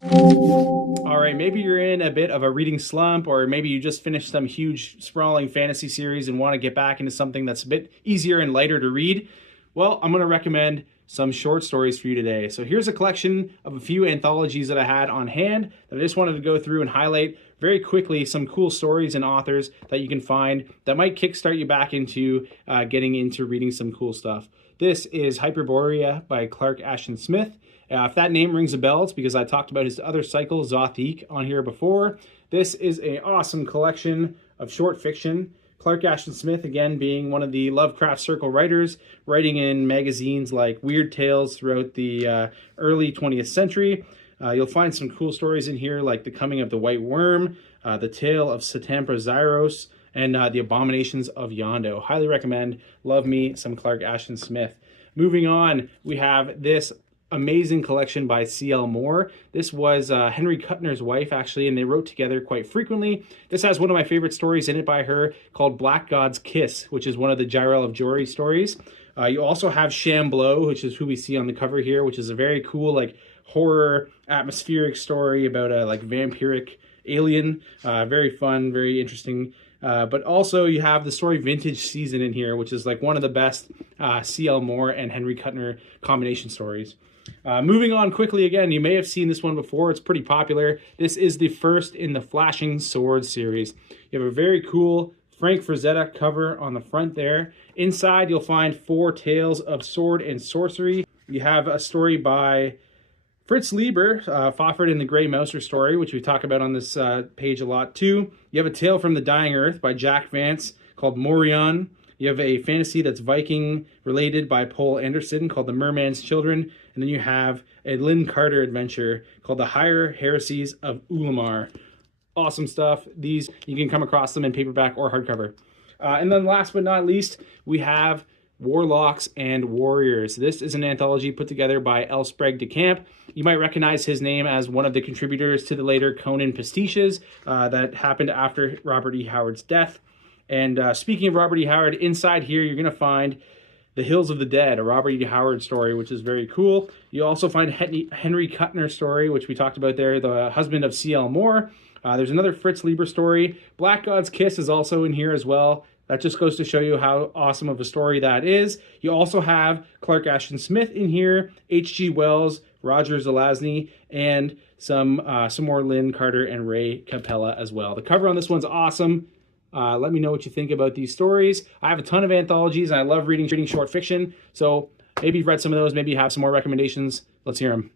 All right, maybe you're in a bit of a reading slump, or maybe you just finished some huge sprawling fantasy series and want to get back into something that's a bit easier and lighter to read. Well, I'm going to recommend some short stories for you today. So here's a collection of a few anthologies that I had on hand that I just wanted to go through and highlight very quickly some cool stories and authors that you can find that might kickstart you back into getting into reading some cool stuff. This is Hyperborea by Clark Ashton Smith. If that name rings a bell, it's because I talked about his other cycle, Zothique, on here before. This is an awesome collection of short fiction. Clark Ashton Smith, again, being one of the Lovecraft Circle writers, writing in magazines like Weird Tales throughout the early 20th century. You'll find some cool stories in here like The Coming of the White Worm, The Tale of Satampra Zyros, and The Abominations of Yondo. Highly recommend. Love me some Clark Ashton Smith. Moving on, we have this amazing collection by C.L. Moore. This was Henry Kuttner's wife, actually, and they wrote together quite frequently. This has one of my favorite stories in it by her called Black God's Kiss, which is one of the Jirel of Jory stories. You also have Shamblo, which is who we see on the cover here, which is a very cool, like, horror atmospheric story about a like vampiric alien. Very fun, very interesting. But also you have the story Vintage Season in here, which is like one of the best C.L. Moore and Henry Kuttner combination stories. Moving on quickly again, you may have seen this one before. It's pretty popular. This is the first in the Flashing Sword series. You have a very cool Frank Frazetta cover on the front there. Inside, you'll find 4 tales of sword and sorcery. You have a story by Fritz Lieber, Fafhrd and the Grey Mouser story, which we talk about on this page a lot too. You have a Tale from the Dying Earth by Jack Vance called Morion. You have a fantasy that's Viking related by Poul Anderson called The Merman's Children. And then you have a Lynn Carter adventure called The Higher Heresies of Ulamar. Awesome stuff. These, you can come across them in paperback or hardcover. And then last but not least, we have Warlocks and Warriors. This is an anthology put together by L. Sprague de Camp. You might recognize his name as one of the contributors to the later Conan pastiches that happened after Robert E. Howard's death. And speaking of Robert E. Howard, inside here you're going to find The Hills of the Dead, a Robert E. Howard story, which is very cool. You also find Henry Kuttner story, which we talked about there, the husband of C.L. Moore. There's another Fritz Lieber story. Black God's Kiss is also in here as well. That just goes to show you how awesome of a story that is. You also have Clark Ashton Smith in here, H.G. Wells, Roger Zelazny, and some more Lynn Carter and Ray Capella as well. The cover on this one's awesome. Let me know what you think about these stories. I have a ton of anthologies, and I love reading short fiction. So maybe you've read some of those. Maybe you have some more recommendations. Let's hear them.